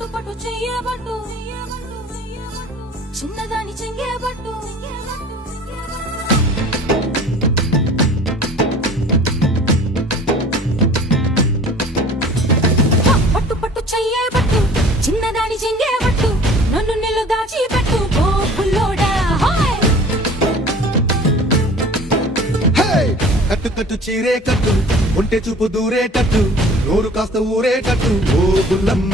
పట్టు పట్టు చెయ్యబట్టు చిన్నదాని చెంగేబట్టు పట్టు పట్టు చెయ్యబట్టు చిన్నదాని చెంగేబట్టు నన్ను నిల్లు దాచిపెట్టు ఓ బుల్లోడా కట్టు కట్టు చీరే కట్టు ఒంటె చూపు దూరేటట్టు నోరు కాస్త ఊరేటట్టు ఓ బుల్లమ్మ